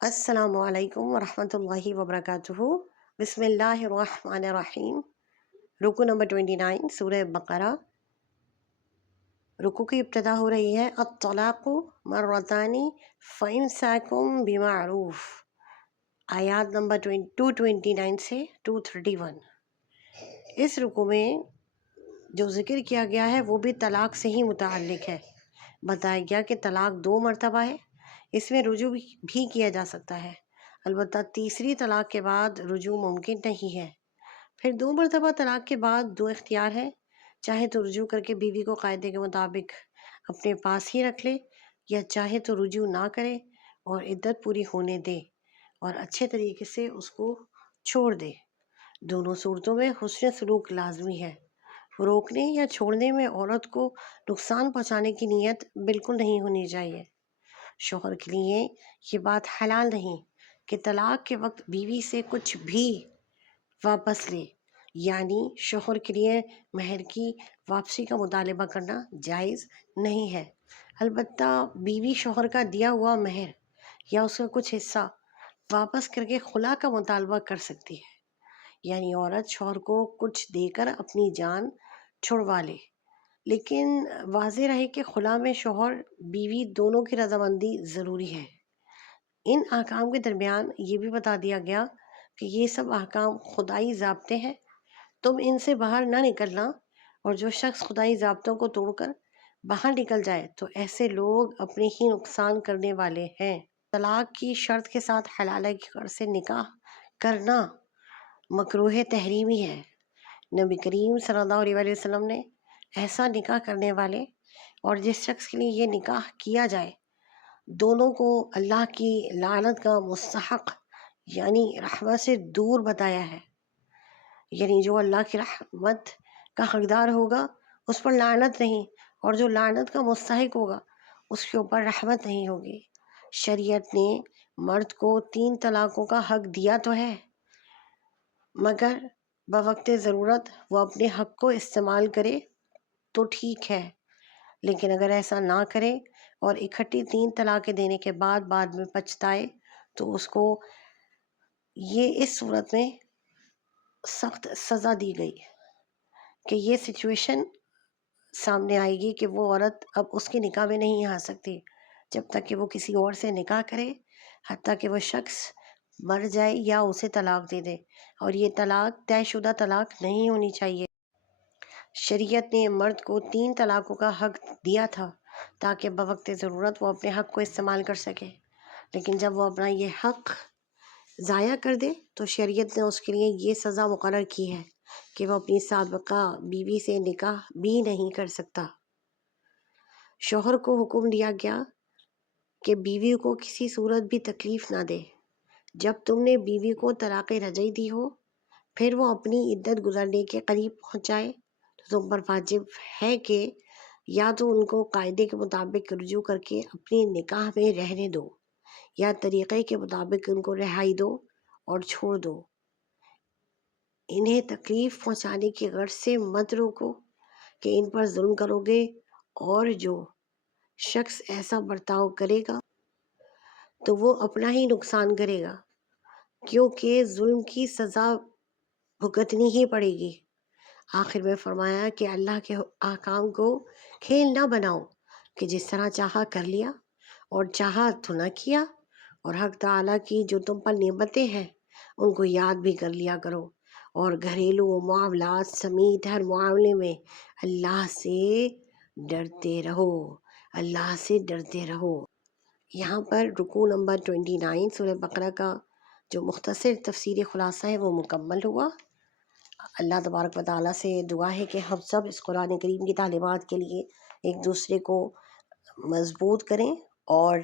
السلام علیکم ورحمۃ اللہ وبرکاتہ۔ بسم اللہ الرحمن الرحیم۔ رکو نمبر 29 سورہ بقرہ۔ رکو کی ابتدا ہو رہی ہے الطلاق مرتان فإمساکم بمعروف، آیات نمبر 229 سے 231۔ اس رکو میں جو ذکر کیا گیا ہے وہ بھی طلاق سے ہی متعلق ہے۔ بتایا گیا کہ طلاق 2 مرتبہ ہے، اس میں رجوع بھی کیا جا سکتا ہے، البتہ تیسری طلاق کے بعد رجوع ممکن نہیں ہے۔ پھر 2 مرتبہ طلاق کے بعد 2 اختیار ہیں، چاہے تو رجوع کر کے بیوی کو قاعدے کے مطابق اپنے پاس ہی رکھ لے، یا چاہے تو رجوع نہ کرے اور عدت پوری ہونے دے اور اچھے طریقے سے اس کو چھوڑ دے۔ دونوں صورتوں میں حسن سلوک لازمی ہے۔ روکنے یا چھوڑنے میں عورت کو نقصان پہنچانے کی نیت بالکل نہیں ہونی چاہیے۔ شوہر کے لیے یہ بات حلال نہیں کہ طلاق کے وقت بیوی سے کچھ بھی واپس لے، یعنی شوہر کے لیے مہر کی واپسی کا مطالبہ کرنا جائز نہیں ہے۔ البتہ بیوی شوہر کا دیا ہوا مہر یا اس کا کچھ حصہ واپس کر کے خلا کا مطالبہ کر سکتی ہے، یعنی عورت شوہر کو کچھ دے کر اپنی جان چھڑوا لے، لیکن واضح رہے کہ خلا میں شوہر بیوی دونوں کی رضامندی ضروری ہے۔ ان احکام کے درمیان یہ بھی بتا دیا گیا کہ یہ سب احکام خدائی ضابطے ہیں، تم ان سے باہر نہ نکلنا، اور جو شخص خدائی ضابطوں کو توڑ کر باہر نکل جائے تو ایسے لوگ اپنے ہی نقصان کرنے والے ہیں۔ طلاق کی شرط کے ساتھ حلالہ کی غرض سے نکاح کرنا مکروہ تحریمی ہے۔ نبی کریم صلی اللہ علیہ وسلم نے ایسا نکاح کرنے والے اور جس شخص کے لیے یہ نکاح کیا جائے دونوں کو اللہ کی لعنت کا مستحق یعنی رحمت سے دور بتایا ہے، یعنی جو اللہ کی رحمت کا حقدار ہوگا اس پر لعنت نہیں، اور جو لعنت کا مستحق ہوگا اس کے اوپر رحمت نہیں ہوگی۔ شریعت نے مرد کو 3 طلاقوں کا حق دیا تو ہے، مگر بوقت ضرورت وہ اپنے حق کو استعمال کرے تو ٹھیک ہے، لیکن اگر ایسا نہ کرے اور اکٹھی 3 طلاقیں دینے کے بعد میں پچھتائے تو اس کو یہ اس صورت میں سخت سزا دی گئی کہ یہ سچویشن سامنے آئے گی کہ وہ عورت اب اس کے نکاح میں نہیں آ سکتی جب تک کہ وہ کسی اور سے نکاح کرے، حتیٰ کہ وہ شخص مر جائے یا اسے طلاق دے دے، اور یہ طلاق طے شدہ طلاق نہیں ہونی چاہیے۔ شریعت نے مرد کو 3 طلاقوں کا حق دیا تھا تاکہ بوقت ضرورت وہ اپنے حق کو استعمال کر سکے، لیکن جب وہ اپنا یہ حق ضائع کر دے تو شریعت نے اس کے لیے یہ سزا مقرر کی ہے کہ وہ اپنی سابقہ بیوی سے نکاح بھی نہیں کر سکتا۔ شوہر کو حکم دیا گیا کہ بیوی کو کسی صورت بھی تکلیف نہ دے۔ جب تم نے بیوی کو طلاق رجعی دی ہو پھر وہ اپنی عدت گزرنے کے قریب پہنچ جائے تو تم پر واجب ہے کہ یا تو ان کو قاعدے کے مطابق رجوع کر کے اپنے نکاح میں رہنے دو، یا طریقے کے مطابق ان کو رہائی دو اور چھوڑ دو۔ انہیں تکلیف پہنچانے کی غرض سے مت روکو کہ ان پر ظلم کرو گے، اور جو شخص ایسا برتاؤ کرے گا تو وہ اپنا ہی نقصان کرے گا، کیونکہ ظلم کی سزا بھگتنی ہی پڑے گی۔ آخر میں فرمایا کہ اللہ کے احکام کو کھیل نہ بناؤ کہ جس طرح چاہا کر لیا اور چاہا تو نہ کیا، اور حق تعالیٰ کی جو تم پر نعمتیں ہیں ان کو یاد بھی کر لیا کرو، اور گھریلو معاملات سمیت ہر معاملے میں اللہ سے ڈرتے رہو، اللہ سے ڈرتے رہو۔ یہاں پر رکوع نمبر 29 سورہ بقرہ کا جو مختصر تفسیری خلاصہ ہے وہ مکمل ہوا۔ اللہ تبارک و تعالیٰ سے دعا ہے کہ ہم سب اس قرآن کریم کی تعلیمات کے لیے ایک دوسرے کو مضبوط کریں، اور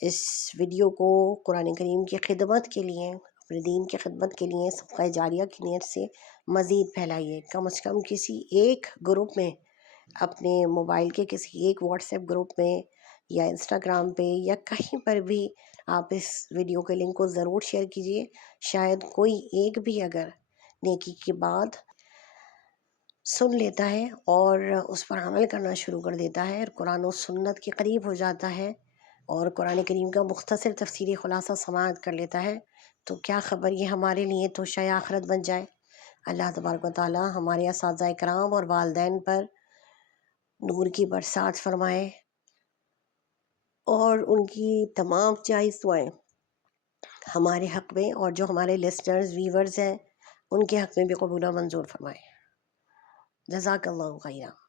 اس ویڈیو کو قرآن کریم کی خدمت کے لیے، اپنے دین کی خدمت کے لیے صدقہ جاریہ کی نیت سے مزید پھیلائیے۔ کم از کم کسی ایک گروپ میں، اپنے موبائل کے کسی ایک واٹس ایپ گروپ میں یا انسٹاگرام پہ یا کہیں پر بھی آپ اس ویڈیو کے لنک کو ضرور شیئر کیجیے۔ شاید کوئی ایک بھی اگر نیکی کی بات سن لیتا ہے اور اس پر عمل کرنا شروع کر دیتا ہے اور قرآن و سنت کے قریب ہو جاتا ہے اور قرآن کریم کا مختصر تفسیری خلاصہ سماعت کر لیتا ہے تو کیا خبر یہ ہمارے لیے توشہ آخرت بن جائے۔ اللہ تبارک و تعالی ہمارے اساتذہ کرام اور والدین پر نور کی برسات فرمائے اور ان کی تمام جائز دعائیں ہمارے حق میں اور جو ہمارے لسنرز ویورز ہیں ان کے حق میں بھی قبول و منظور فرمائے۔ جزاک اللہ خیرہ۔